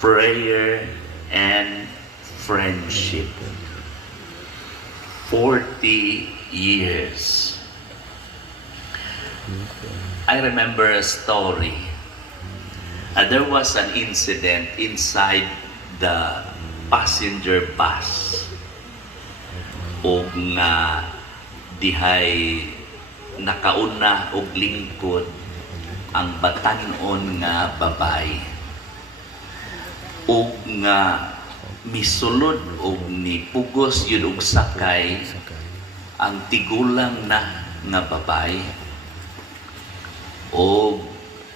prayer, and friendship. 40 years. I remember a story. There was an incident inside the passenger bus. O nga dihay nakauna og lingkod ang batan-on nga babae. O nga misulod og ni pugos yun og sakay ang tigulang na nga babae. O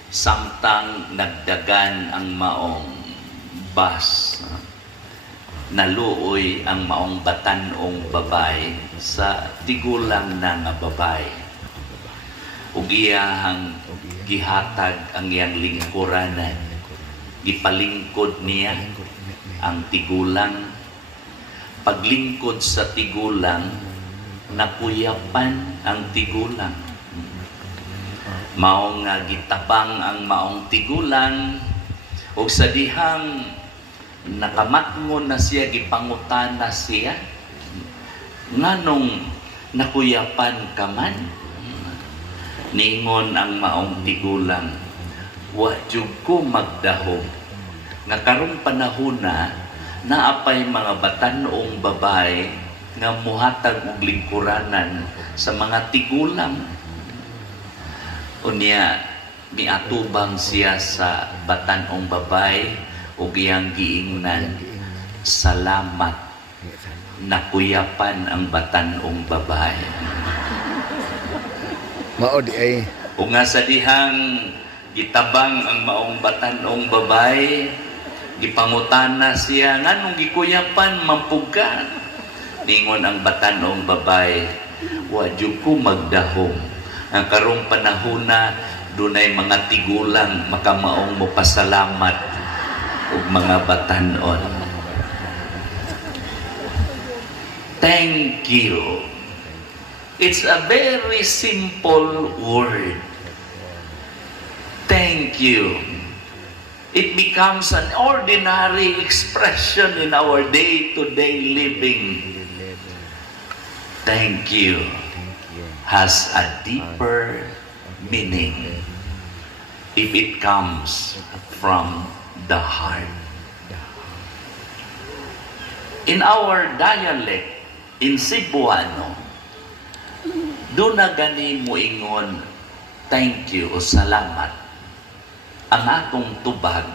samtang nagdagan ang maong bus, naluoy ang maong batan-ong babae sa tigulang na nga babae. Ug iyahang gihatag ang iyang lingkuranan. Gipalingkod niya ang tigulang. Paglingkod sa tigulang, nakuyapan ang tigulang. Maong nga gitabang ang maong tigulang, o sa dihang nakamatngon na siya, gipangutana siya, nganong nakuyapan ka man? Ningon ang maong tigulang, wa jud ko magdahog. Nga karong panahon na naapay mga batan-ong babae nga muhatag og lingkuranan sa mga tigulang. Unya miatubang siya sa batan-ong babae ug iyang giingnan, salamat, nakuyapan ang batan-ong babae. Mao di ay. Ug nga sa dihang gitabang ang maong batan-ong babae, gipangutana siya, nganong gikuyapan mampugka? Ningon ang batan-ong babae, wa jud ko magdahom. Ang karong panahon na dunay mga tigulang makamaong mo pasalamat ug mga batan-on. Thank you. It's a very simple word. Thank you. It becomes an ordinary expression in our day-to-day living. Thank you has a deeper meaning if it comes from the heart. In our dialect, in Cebuano, doon na gani mo ingon, thank you o salamat. Ang akong tubag,